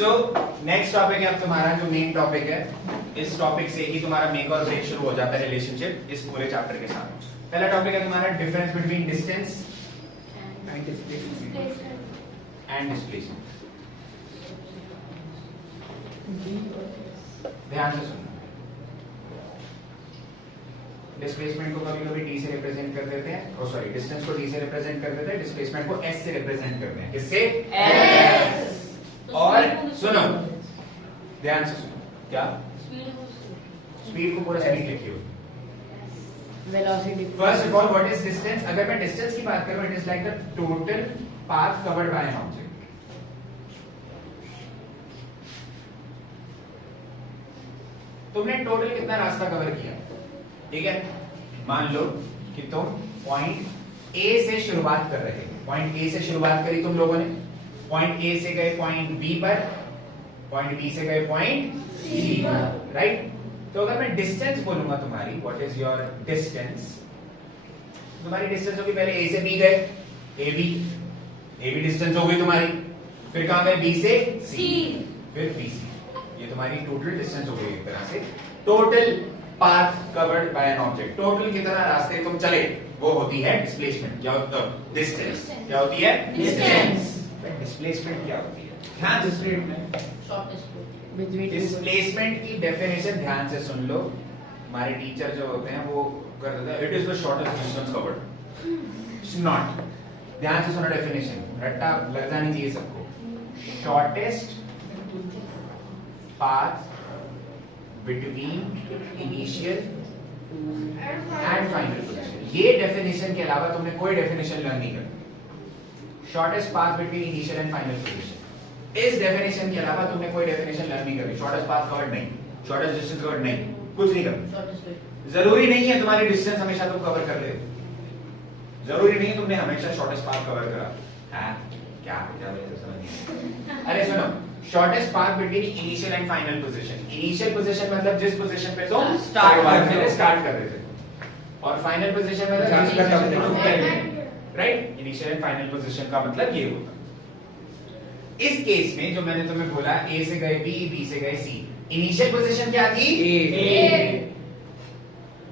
So next topic है अब तुम्हारा जो मेन टॉपिक है, इस टॉपिक से ही तुम्हारा मेक और ब्रेक शुरू हो जाता है रिलेशनशिप इस पूरे चैप्टर के साथ। पहला टॉपिक है तुम्हारा difference between distance and displacement. ध्यान से सुनना, डिस्प्लेसमेंट को कभी कभी डी से रिप्रेजेंट कर देते हैं, ओ सॉरी डिस्टेंस को डी से रिप्रेजेंट कर देते हैं, डिस्प्लेसमेंट को एस से रिप्रेजेंट करते हैं। किससे? एस। और सुनो, ध्यान से सुनो, क्या स्पीड को पूरा स्पीड लिखिए। Velocity. First of all what is distance? अगर मैं डिस्टेंस की बात करूं, it is like the total path covered by an object. तुमने टोटल कितना रास्ता कवर किया, ठीक है? मान लो कि तुम पॉइंट ए से शुरुआत कर रहे थे, पॉइंट ए से शुरुआत करी तुम लोगों ने, पॉइंट ए से गए पॉइंट बी पर, पॉइंट बी से गए पॉइंट सी पर, राइट? तो अगर मैं डिस्टेंस बोलूंगा तुम्हारी, व्हाट इज योर डिस्टेंस? तुम्हारी डिस्टेंस होगी, पहले ए से बी गए, ए बी डिस्टेंस हो गई तुम्हारी, फिर कहां गए? बी से सी, फिर बी सी। ये तुम्हारी टोटल डिस्टेंस हो गई एक तरह से, total path covered by an object. Total कितना रास्ते तुम चले वो होती है डिस्प्लेसमेंट। क्या होता है? डिस्टेंस। क्या होती है? डिस्टेंस। डिस्प्लेसमेंट क्या होती है? ध्यान से डिस्प्लेसमेंट की डेफिनेशन ध्यान से सुन लो। हमारे टीचर जो होते हैं वो कर देते हैं, it is the shortest distance covered. It's not. ध्यान से सुनो डेफिनेशन, रट्टा लग जानी चाहिए सबको। Shortest path between initial and final position. ये डेफिनेशन के अलावा तुमने कोई डेफिनेशन लर्न नहीं करनी। Shortest path between initial and final position, इस डेफिनेशन के अलावा तुमने कोई डेफिनेशन लर्न नहीं करनी। शॉर्टेस्ट पाथ कवर्ड नहीं, शॉर्टेस्ट डिस्टेंस कवर्ड नहीं, कुछ नहीं करना। जरूरी नहीं है तुम्हारी डिस्टेंस हमेशा तुम कवर कर रहे हो, जरूरी नहीं तुमने हमेशा शॉर्टेस्ट पाथ कवर करा। हाँ क्या समझ नहीं। अरे सुनो, shortest path between initial and final position. Initial position मतलब जिस पोजीशन पे तुम स्टार्ट कर रहे थे, और फाइनल पोजीशन मतलब जिस पोजीशन पे तुम करेंगे, right? Initial and final position का मतलब ये होता है। इस केस में जो मैंने तुम्हें बोला, ए से गए बी, बी से गए सी, इनिशियल पोजीशन क्या थी? ए।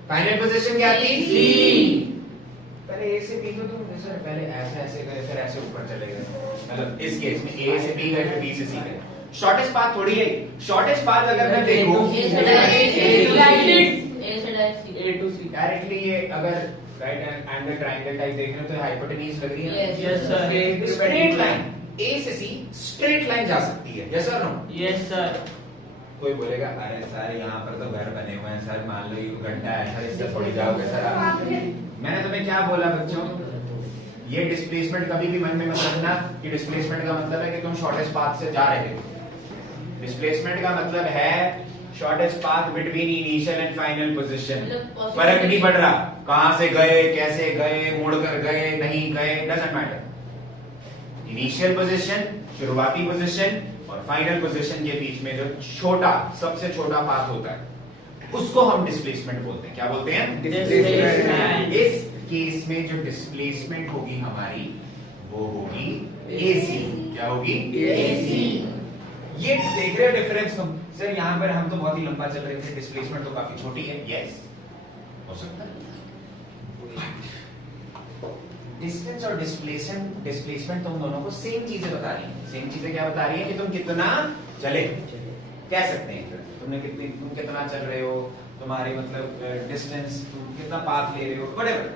फाइनल पोजीशन क्या थी? सी। पहले ए से बी को तुम पहले ऐसे ऐसे गए, फिर ऐसे ऊपर चले गए, मतलब इस केस में ए से बी गए, फिर बी से सी गए। शॉर्टेस्ट पाथ थोड़ी है। शॉर्टेस्ट पाथ अगर मैं देखूं डायरेक्टली, ये अगर राइट एंगल ट्रायंगल टाइप देख रहे हो तो हाइपोटेन्यूज लग रही है। Yes sir. Straight line A से सी स्ट्रेट लाइन जा सकती है। Yes sir? No? Yes sir. कोई बोलेगा अरे सर यहाँ पर तो घर बने हुए हैं सर, मान लो ये घंटा है सर, इससे थोड़ी जाओगे सर। मैंने तुम्हें क्या बोला बच्चों? ये डिस्प्लेसमेंट कभी भी मन में मत रखना कि डिस्प्लेसमेंट का मतलब है कि तुम शॉर्टेस्ट पाथ से जा रहे हो। डिस्प्लेसमेंट का मतलब है shortest path between initial and final position. फर्क नहीं पड़ रहा कहां से गए, कैसे गए, मुड़कर गए, नहीं गए, डजंट मैटर। इनिशियल पोजीशन, शुरुआती पोजीशन, और फाइनल पोजीशन के बीच में जो छोटा, सबसे छोटा पाथ होता है उसको हम डिस्प्लेसमेंट बोलते हैं। क्या बोलते हैं? डिस्प्लेसमेंट। इस केस में जो डिस्प्लेसमेंट होगी हमारी वो होगी एसी। क्या होगी? एसी। ये देख रहे हो डिफरेंस तुम? सर यहाँ पर हम तो बहुत ही लंबा चल रहे थे, डिस्प्लेसमेंट तो काफी छोटी है। यस, हो सकता है। डिस्टेंस और डिस्प्लेसमेंट तुम दोनों को सेम चीजें बता रही है। सेम चीजें क्या बता रही है? कि तुम कितना चले, कह सकते हैं तुम कितना चल रहे हो, तुम्हारी मतलब डिस्टेंस, तुम कितना पाथ ले रहे हो, व्हाटएवर,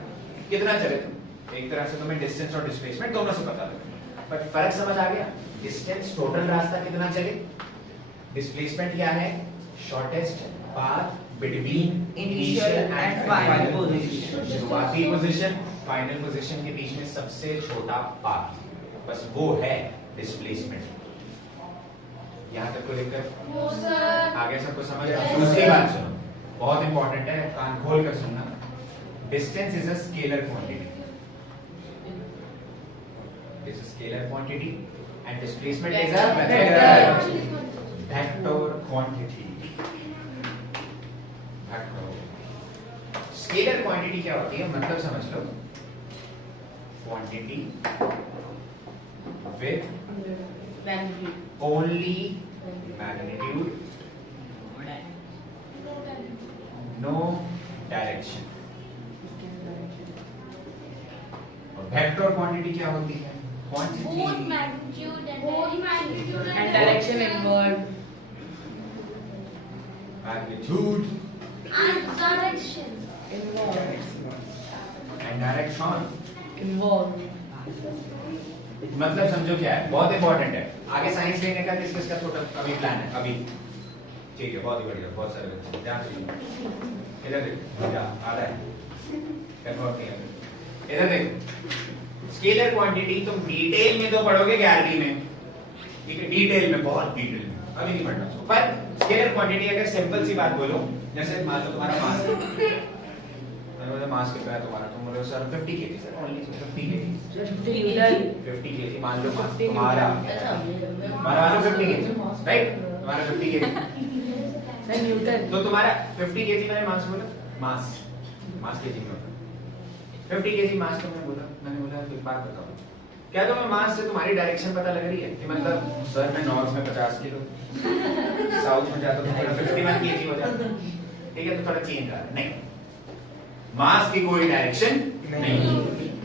कितना चले तुम। एक तरह से तुम्हें डिस्टेंस और डिस्प्लेसमेंट दोनों से पता लगेगा। बट फर्क समझ आ गया? डिस्टेंस टोटल रास्ता कितना चले, डिस्प्लेसमेंट क्या है? Shortest path between initial and final position. शुरुआती पोजीशन, फाइनल पोजीशन के बीच में सबसे छोटा पाथ, बस वो है डिस्प्लेसमेंट। यहां तक को लेकर आगे सबको समझ आ गया? दूसरी बात सुनो, बहुत इंपॉर्टेंट है, कान खोल कर सुनना। Distance is a scalar quantity, is a scalar quantity and displacement is a vector quantity. Scalar quantity क्या होती है? मतलब समझ लो, quantity with only magnitude, no direction. और वेक्टर क्वांटिटी क्या होती है? Quantity both magnitude and direction involved. magnitude and direction and direction. Involved. मतलब समझो क्या है, बहुत इंपॉर्टेंट है। आगे साइंस लेने का किसका छोटा अभी प्लान है अभी, ठीक है, बहुत ही बढ़िया, बहुत सारे बच्चे ध्यान से सुनो। इधर देखो, क्या आ रहा है, इधर देखो, स्केलर क्वांटिटी तुम डिटेल में तो पढ़ोगे 11वीं में, ठीक है, डिटेल में, बहुत डिटेल में, अभी नहीं पढ़ना उसको। पर स्केलर क्वांटिटी अगर सिंपल सी बात बोलो, जैसे मान लो तुम्हारा मास है, मास कितना है तुम्हारा, तुम बोलो sir 50 kg, sir only 50 kg, 50 kg मान लो मास तुम्हारा, हमारा 50 kg, राइट, तुम्हारा 50 kg, तो तुम्हारा 50 kg मैंने मास बोला, मास kg में होता है 50 kg मास, तुमने बोला, मैंने बोला एक बात बताओ, क्या तुम्हें मास से तुम्हारी डायरेक्शन पता लग रही है कि मतलब सर मैं नॉर्थ में 50 किलो, साउथ में जाता तो थोड़ा 51 kg हो जाता, ठीक है, तो थोड़ा चेंज आ रहा है, नहीं, मास की कोई डायरेक्शन नहीं,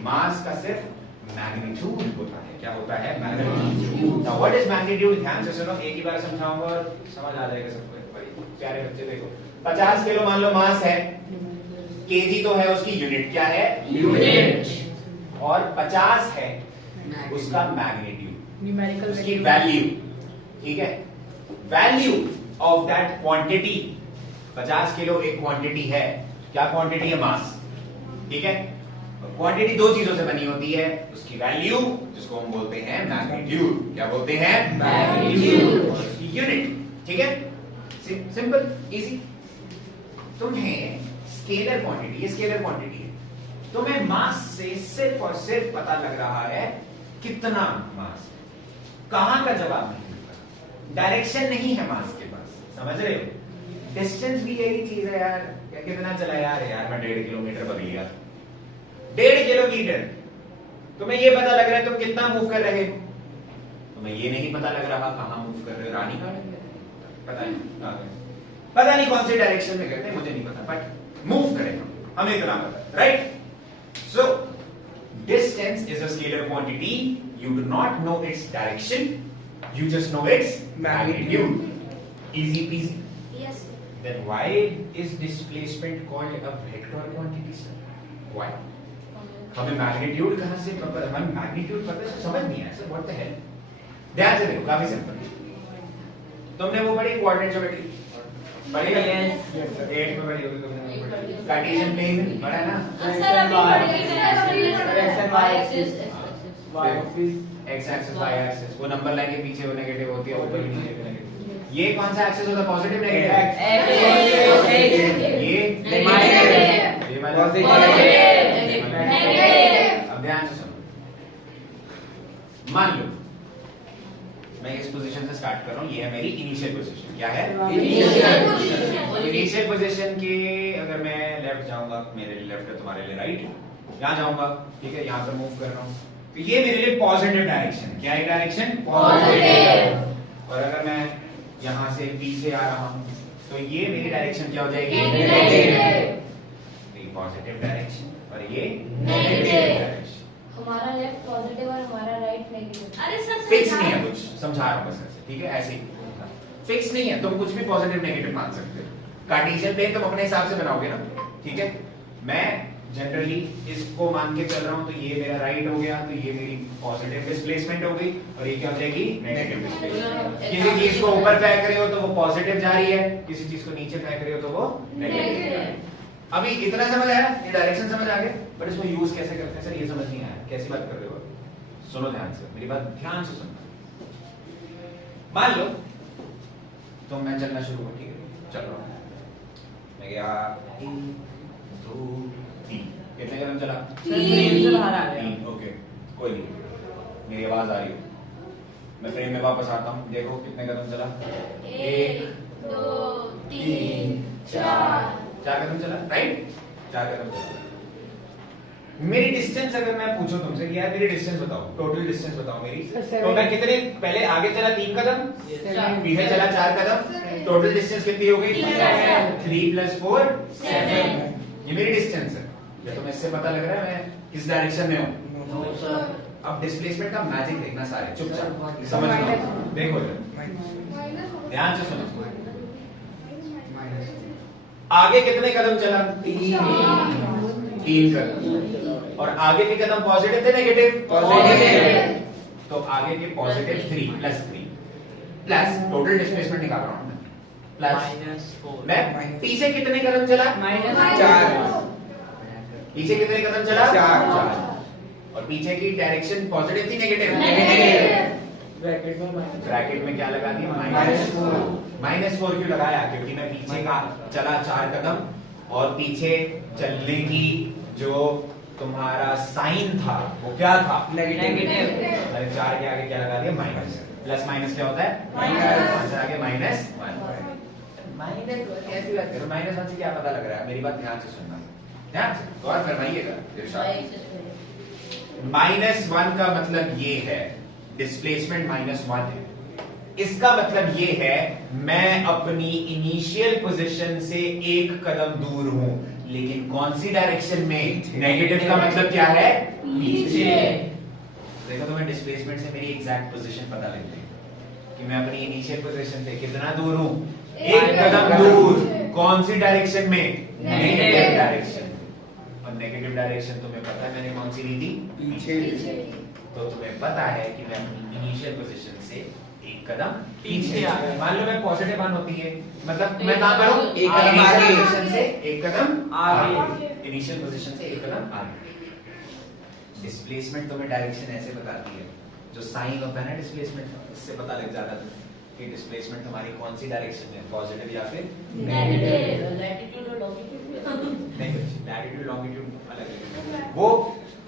मास का सिर्फ मैग्नीट्यूड होता है। क्या होता है? Magnitude. Now what is magnitude? ध्यान से सुनो, एक ही बार समझाऊंगा और समझ आ जाएगा सबको। प्यारे बच्चे देखो, 50 किलो मान लो मास है, केजी तो है उसकी यूनिट, क्या है? यूनिट, और 50 है उसका मैग्नीट्यूड, न्यूमेरिकल उसकी वैल्यू, ठीक है, value of that quantity. 50 kilo एक क्वांटिटी है, क्या क्वांटिटी है? मास, ठीक है। क्वांटिटी दो चीजों से बनी होती है, उसकी वैल्यू जिसको हम बोलते हैं मैग्नीट्यूड, क्या बोलते हैं? मैग्नीट्यूड, और उसकी यूनिट, ठीक है, सिंपल इजी। तुम्हें स्केलर क्वांटिटी, ये स्केलर क्वांटिटी है, तुम्हें मास से सिर्फ और सिर्फ पता लग रहा है कितना मास, कहां का जवाब नहीं मिलता, डायरेक्शन नहीं है मास के पास, समझ रहे हो? डिस्टेंस भी यही चीज है यार, कितना चला यार मैं 1.5 किलोमीटर बदल लिया, 1.5 किलोमीटर, तुम्हें ये पता लग रहा है तुम कितना मूव कर रहे हो, तुम्हें ये नहीं पता लग रहा कहां मूव कर रहे हो, रानी का पता नहीं कौन से डायरेक्शन में करते हैं, मुझे नहीं पता, बट मूव करेगा, हमें इतना पता, right? So distance is a scalar quantity, you do not know its direction, you just know its magnitude, easy peasy. yes Then why is displacement called a vector quantity, sir? Why? हमें magnitude कहां से पता, हमें magnitude पता है, समझ नहीं आया सर, व्हाट द हेल। ध्यान से देखो, काफी सिंपल, तुमने वो पढ़ी कोऑर्डिनेट ज्योमेट्री, पढ़ेगा? यस सर, 8 में पढ़ी होगी तुमने, कार्टेशियन प्लेन पढ़ा है ना? सर अभी पढ़ेंगे x एक्सिस y एक्सिस, वो नंबर लाइन के पीछे वो नेगेटिव होती है, ऊपर भी नेगेटिव, ये कौन सा एक्सिस होता है? पॉजिटिव नेगेटिव, ये पॉजिटिव नेगेटिव। अब ध्यान से सुनो, मान लो मैं इस पोजीशन से स्टार्ट कर रहा हूं, ये है मेरी इनिशियल पोजीशन, क्या है? इनिशियल पोजीशन के अगर मैं लेफ्ट जाऊंगा, मेरे लिए लेफ्ट है, तुम्हारे लिए राइट, यहां जाऊंगा, ठीक है, यहां पर मूव कर रहा हूं, तो ये मेरे लिए पॉजिटिव डायरेक्शन, क्या है डायरेक्शन? पॉजिटिव। और अगर मैं यहां से पीछे आ रहा हूं तो ये मेरी डायरेक्शन क्या हो जाएगी? नेगेटिव। पॉजिटिव डायरेक्शन और ये नेगेटिव डायरेक्शन, हमारा लेफ्ट पॉजिटिव और हमारा राइट नेगेटिव। अरे सर फिक्स नहीं है कुछ, समझा रहा हूं बस ऐसे, ठीक है, ऐसे ही फिक्स नहीं है, तुम कुछ भी पॉजिटिव नेगेटिव मान सकते हो, कार्टेशियन प्लेन तुम अपने हिसाब से बनाओगे ना, ठीक है। मैं जनरली इसको मान के चल रहा हूं, तो ये मेरा राइट हो गया, तो ये मेरी पॉजिटिव डिस्प्लेसमेंट हो गई, और ये क्या हो जाएगी? Negative displacement. किसी चीज को ऊपर फेंक रहे हो तो वो पॉजिटिव जा रही है, किसी चीज को नीचे फेंक रहे हो तो वो नेगेटिव। अभी इतना समझ आया, ये डायरेक्शन समझ आ गया, बट इसको यूज कैसे करते हैं सर ये समझ नहीं आया, कैसी बात कर रहे हो? सुनो ध्यान से, मेरी बात ध्यान से सुनो। मान लो तो मैं चलना शुरू कर, ठीक है, चल रहा हूं, मैं गया 1 2 3, कितने कदम चला? 3, ओके, कोई नहीं, मेरी आवाज आ रही है, मैं फ्रेम में वापस आता हूं, देखो कितने कदम चला? 1 2 3 4 4 कदम चला, राइट, 4 कदम चला। मेरी डिस्टेंस अगर मैं पूछूं तुमसे कि यार मेरी डिस्टेंस बताओ, टोटल डिस्टेंस बताओ मेरी, Sir, तो मैं कितने पहले आगे चला 3 कदम, पीछे चला 4 कदम, टोटल डिस्टेंस कितनी हो गई? 3 + 4 7। ये मेरी डिस्टेंस है। क्या तुम्हें इससे पता लग रहा है मैं किस डायरेक्शन में हूँ? अब डिस्प्लेसमेंट का मैजिक देखना सारे चुपचाप समझ देखो ध्यान से सुनो। आगे कितने कदम चला? 3 कदम। और आगे के कदम पॉजिटिव थे नेगेटिव? पॉजिटिव। तो आगे के पॉजिटिव 3 + 3 प्लस टोटल डिस्प्लेसमेंट निकाल रहा हूं प्लस मैं पीछे कितने कदम चला? -4। पीछे कितने कदम चला? 4। और पीछे की डायरेक्शन पॉजिटिव थी नेगेटिव? ब्रैकेट में क्या लगा दिया? -4 क्यों लगाया? क्योंकि मैं पीछे का चला 4 कदम और पीछे चलने की जो तुम्हारा साइन था वो क्या था? नेगेटिव। अरे 4 के आगे क्या लगा दिया? माइनस। प्लस माइनस क्या होता है? माइनस। आगे -1। कैसी बात कर रहे हो? -1 से क्या पता लग रहा है? मेरी बात ध्यान से सुनना, ध्यान से गौर फरमाइएगा। -1 का मतलब ये है डिस्प्लेसमेंट -1 है। इसका मतलब ये है मैं अपनी इनिशियल पोजीशन से 1 कदम दूर हूं, लेकिन कौन सी डायरेक्शन में? नेगेटिव का मतलब क्या है? पीछे। देखो तुम्हें डिस्प्लेसमेंट से मेरी एग्जैक्ट पोजीशन पता लगती है कि मैं अपनी इनिशियल पोजीशन से कितना दूर हूं? 1 कदम दूर। कौन सी डायरेक्शन में? Negative direction. और नेगेटिव डायरेक्शन तुम्हें पता है मैंने कौन सी ली थी? पीछे। तो तुम्हें पता है कि मैं अपनी इनिशियल पोजीशन से 1 कदम पीछे आ गया। मान लो मैं पॉजिटिव 1 होती है, मतलब मैं कहां पर हूं? 1 कदम आगे। पोजीशन से 1 कदम आगे। इनिशियल पोजीशन से 1 कदम आगे। डिस्प्लेसमेंट तुम्हें डायरेक्शन ऐसे बताती है, जो साइन होता है ना डिस्प्लेसमेंट, इससे पता लग जाता है कि डिस्प्लेसमेंट तुम्हारी कौन सी डायरेक्शन में, पॉजिटिव या फिर नेगेटिव। लैटिट्यूड और लॉन्गिट्यूड नहीं। लैटिट्यूड लॉन्गिट्यूड अलग है, वो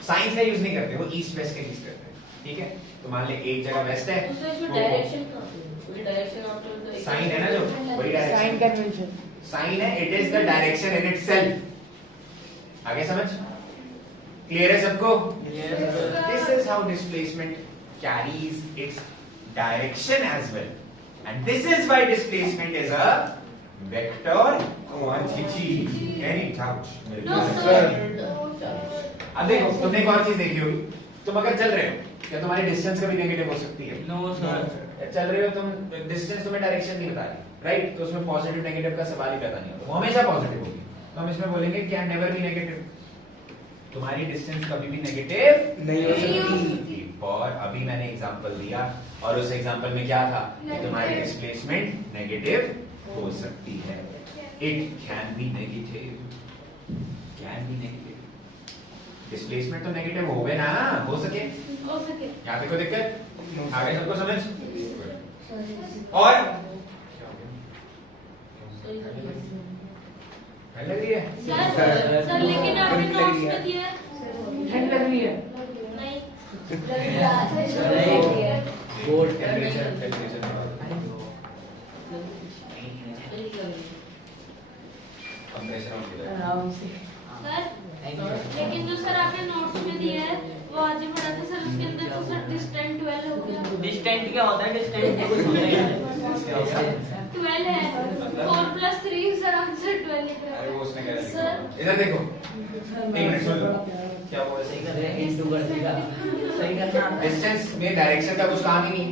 साइंस का यूज नहीं करते, वो ईस्ट वेस्ट का यूज करते हैं। ठीक है, तो मान ले एक जगह वेस्ट है, डायरेक्शन का कोई डायरेक्शन आफ्टर साइन है ना, जो वही डायरेक्शन साइन कन्वेंशन। साइन है, it is the direction in itself. आगे समझ क्लियर है सबको? This is how displacement carries its direction as well, and this is why displacement is a vector quantity. Any doubt? No sir. अब देखो तुमने एक और चीज देखी होगी, तुम अगर चल रहे हो, क्या तुम्हारी डिस्टेंस कभी नेगेटिव हो सकती है? No sir. चल रहे हो तुम, डिस्टेंस तुम्हें डायरेक्शन नहीं बता रही, राइट? तो उसमें पॉजिटिव नेगेटिव का सवाल ही पैदा नहीं होता, वो हमेशा पॉजिटिव होगी। तो हम इसमें बोलेंगे कैन नेवर बी नेगेटिव। तुम्हारी डिस्टेंस कभी भी नेगेटिव नहीं हो सकती। और अभी मैंने एग्जांपल दिया, और उस एग्जांपल में क्या था कि तुम्हारी डिस्प्लेसमेंट नेगेटिव हो सकती है। It can be negative, can be negative. Displacement तो नेगेटिव हो गए ना, हो सके यहाँ पे कोई दिक्कत? आगे सबको समझ? और ठंड लग रही है? सर लेकिन आपने नोट्स में दिया है। ठंड लग रही है? नहीं। बोर्ड टेम्परेचर कंप्रेसर ऑन किया। आराम से। सर लेकिन जो सर आपने नोट्स में दिया है वो आज ही पढ़ा था सर, उसके अंदर तो सर डिस्टेंट 12 हो गया। डिस्टेंट क्या होता है? डिस्टेंट कुछ होता है। 12 है, 4 + 3 सर आंसर 12 है। अरे वो उसने क्या लिखा? सर इधर देखो, एक मिनट सुन लो, क्या बोल रहे? सही कर रहे हैं, इंटू कर देगा। सही करना। डिस्टेंस में डायरेक्शन का कुछ काम ही नहीं,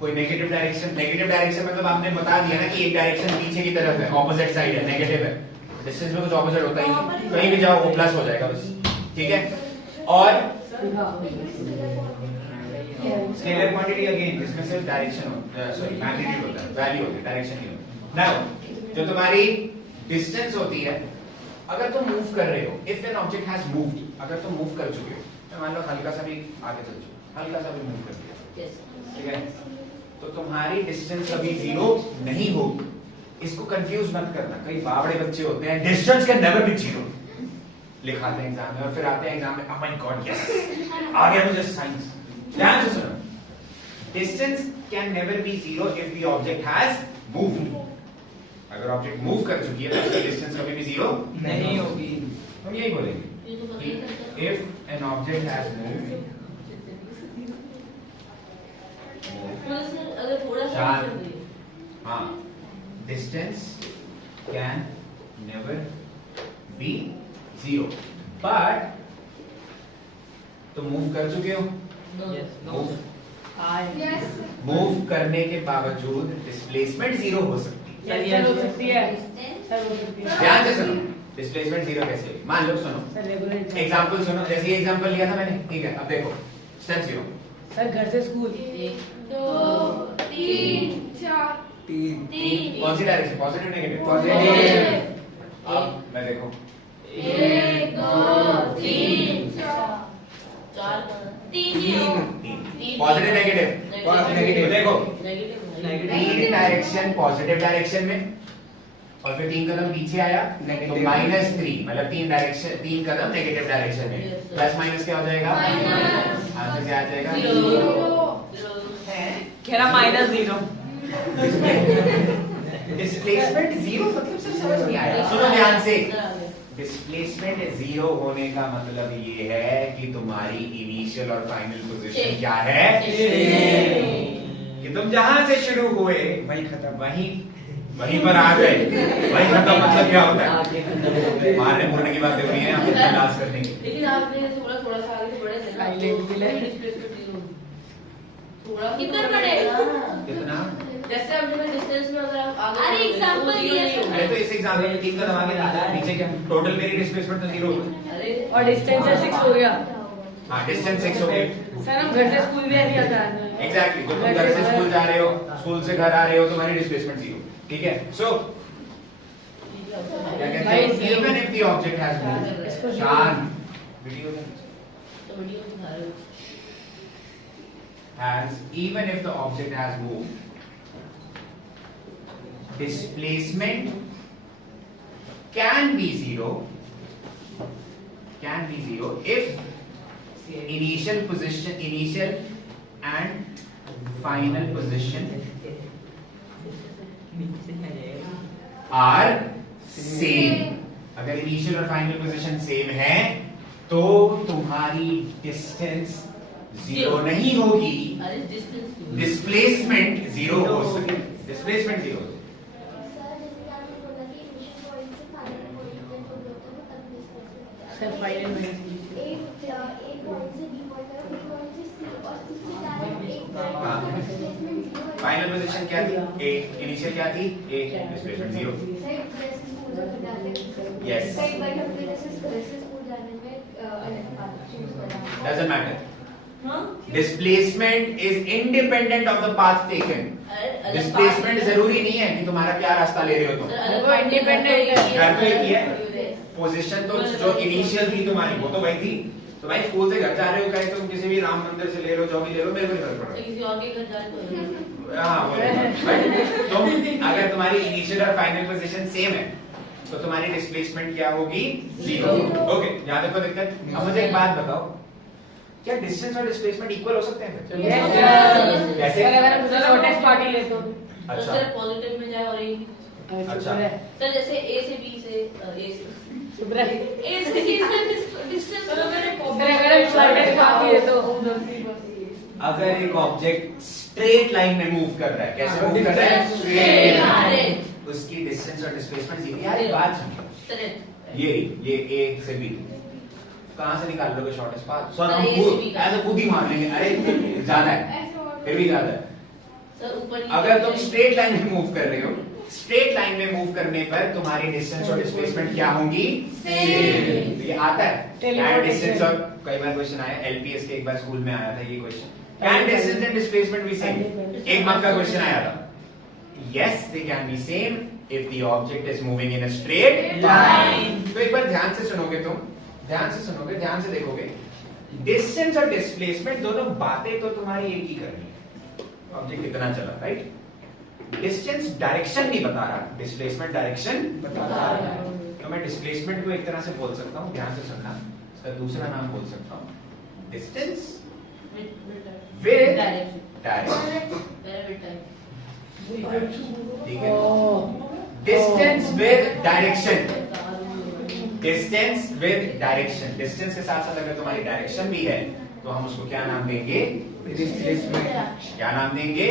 कोई नेगेटिव डायरेक्शन मतलब आपने बता दिया ना कि एक डायरेक्शन पीछे की तरफ है, ऑपोजिट साइड है, नेगेटिव है। डिस्टेंस में कुछ ऑपोजिट होता ही नहीं, कहीं भी जाओ वो प्लस हो जाएगा बस। ठीक है, और स्केलर क्वांटिटी अगेन जिसमें सिर्फ डायरेक्शन सॉरी मैग्नीट्यूड होता है, वैल्यू होती है, डायरेक्शन नहीं होता। नाउ जो तुम्हारी डिस्टेंस होती है, अगर तुम मूव कर रहे हो, if an object has moved, अगर तुम मूव कर चुके हो, तो मान लो हल्का सा भी आगे चल चुके, हल्का सा भी मूव कर दिया, ठीक है, तो तुम्हारी डिस्टेंस कभी 0 नहीं होगी। इसको कंफ्यूज मत करना, कई बावड़े बच्चे होते हैं डिस्टेंस कैन नेवर बी 0 लिखाते हैं एग्जाम में, और फिर आते हैं एग्जाम में, ओह माय गॉड यस आ गया मुझे साइंस। ध्यान से सुनो, distance can never be 0 if the object has moved. अगर ऑब्जेक्ट मूव कर चुकी है तो उसकी डिस्टेंस कभी भी 0 नहीं होगी। हम यही बोलेंगे। ये तो पता ही चलता है। if an object has moved मतलब सर अगर थोड़ा सा चार। कर दे। हाँ distance can never be 0 but तुम मूव कर चुके हो Yes. Move Yes. मूव करने के बावजूद डिस्प्लेसमेंट 0 हो सकती है सर हो सकती है सर हो सकती है ध्यान से सुनो डिस्प्लेसमेंट 0 कैसे होगी मान लो सुनो सर रेगुलर एग्जांपल सुनो जैसे ये एग्जांपल लिया था मैंने ठीक है अब देखो स्टेप 0 सर घर से स्कूल 1 2 3 4 3 कौन सी डायरेक्शन पॉजिटिव नेगेटिव Positive। अब मैं देखो 1 2 3 4 3 पॉजिटिव नेगेटिव Negative। देखो नेगेटिव Negative। तीन डायरेक्शन पॉजिटिव डायरेक्शन में और फिर 3 कदम पीछे आया तो Negative। -3 मतलब 3 कदम नेगेटिव डायरेक्शन में Yes, sir। प्लस माइनस क्या हो जाएगा Minus। आंसर क्या आ जाएगा 0 कह रहा -0। डिस्प्लेसमेंट 0 मतलब सर समझ नहीं आया सुनो ध्यान से डिस्प्लेसमेंट 0 होने का मतलब ये है कि तुम्हारी इनिशियल और फाइनल पोजीशन Same। क्या है कि तुम जहां से शुरू हुए वही खत्म। वहीं पर आ गए वहीं खत्म मतलब क्या होता है आगे खत्म हो गए। मारने मुरने की बातें हो रही है आपको क्लास करने की लेकिन आपने थोड़ा थोड़ा सा आगे बढ़े थे ना Silent भी है। डिस्प्लेसमेंट 0 थोड़ा सा कितना ऊपर बढ़े? बढ़ेगा। कितना जैसे अब जब डिस्टेंस में अगर आप आगे अरे बढ़ोगे, example तो दिया zero था। अरे तो इस एग्जाम्पल में 3 कदम आगे नीचे क्या टोटल मेरी डिस्प्लेसमेंट तो 0 हो गई अरे और डिस्टेंस है 6 हो गया हाँ डिस्टेंस 6 हो गई सर हम घर से स्कूल भी ऐसे आता है एग्जैक्टली तो तुम घर से स्कूल जा रहे हो स्कूल से घर आ रहे हो तुम्हारी डिस्प्लेसमेंट 0 ठीक है सो क्या कहते हैं even if the object has moved शान वीडियो तो वीडियो दिखा रहे हो has even if the object has moved displacement can be 0 if initial and final position are same अगर इनिशियल और फाइनल पोजीशन सेम है तो तुम्हारी डिस्टेंस 0 नहीं होगी अरे डिस्टेंस डिस्प्लेसमेंट 0 हो सकती डिस्प्लेसमेंट 0 सर फाइनल में फाइनल पोजीशन क्या थी ए इनिशियल क्या थी ए डिस्प्लेसमेंट 0 Yes. doesn't matter हाँ displacement is independent of the path taken displacement जरूरी नहीं है कि तुम्हारा क्या रास्ता ले रहे हो तुम वो independent है। घर तो एक ही है पोजीशन तो जो इनिशियल थी तुम्हारी वो तो वही थी तो भाई स्कूल से घर जा रहे हो कहीं तुम किसी भी राम मंदिर से ले लो जो भी ले लो मेरे को नहीं फर्क पड़ता किसी और के घर जाए तो हाँ वो तुम अगर तुम्हारी इनिशियल और फाइनल पोजीशन सेम है तो तुम्हारी डिस्प्लेसमेंट क्या होगी 0 ओके यहाँ तक कोई दिक्कत अब मुझे एक बात बताओ क्या डिस्टेंस और डिस्प्लेसमेंट इक्वल हो सकते हैं फिर? कैसे? सर अगर हम शॉर्टेस्ट पार्टी ले तो अच्छा सर पॉजिटिव में जाए और ए अच्छा। सर जैसे ए से बी से ए से चुप रहे ए से सी से डिस्टेंस सर अगर हम शॉर्टेस्ट पार्टी ले तो अगर एक ऑब्जेक्ट स्ट्रेट लाइन में मूव कर रहा है कैसे मूव कर रहा है Straight line। उसकी डिस्टेंस और डिस्प्लेसमेंट 0 यार एक बात सुनो ये ए से बी कहां से निकाल लोगे शॉर्टेस्ट पाथ सर हम A से B का। ऐसे खुद ही मान लेंगे अरे ज्यादा है फिर भी ज्यादा है सर ऊपर अगर तुम स्ट्रेट लाइन में मूव कर रहे हो स्ट्रेट लाइन में मूव करने पर तुम्हारी डिस्टेंस और डिस्प्लेसमेंट क्या होंगी Same। तो ये आता है Teleportation। कैन डिस्टेंस और कई बार क्वेश्चन आया एलपीएस के एक बार स्कूल में आया था ये question can distance and displacement B same एक मार्क का क्वेश्चन आया था yes they can be same if the object is moving in a straight line तो एक बार ध्यान से सुनोगे तुम ध्यान से सुनोगे ध्यान से देखोगे डिस्टेंस और डिस्प्लेसमेंट दोनों बातें तो तुम्हारी एक ही करनी है ऑब्जेक्ट कितना चला राइट डिस्टेंस डायरेक्शन नहीं बता रहा डिस्प्लेसमेंट डायरेक्शन बता रहा है तो मैं डिस्प्लेसमेंट को एक तरह से बोल सकता हूं ध्यान से सुनना इसका दूसरा नाम बोल सकता हूं डिस्टेंस विद डायरेक्शन ठीक है distance with direction distance with direction, distance के साथ साथ अगर तुम्हारी डायरेक्शन भी है तो हम उसको क्या नाम देंगे? डिस्प्लेसमेंट। क्या नाम देंगे?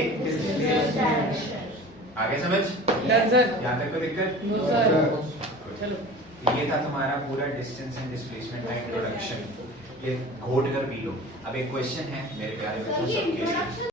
आगे समझ? Done sir. यहाँ तक कोई दिक्कत? No sir. चलो ये था तुम्हारा पूरा डिस्टेंस एंड डिस्प्लेसमेंट का इंट्रोडक्शन। ये घोट कर पी लो। अब एक क्वेश्चन है मेरे प्यारे बच्चों सबके लिए।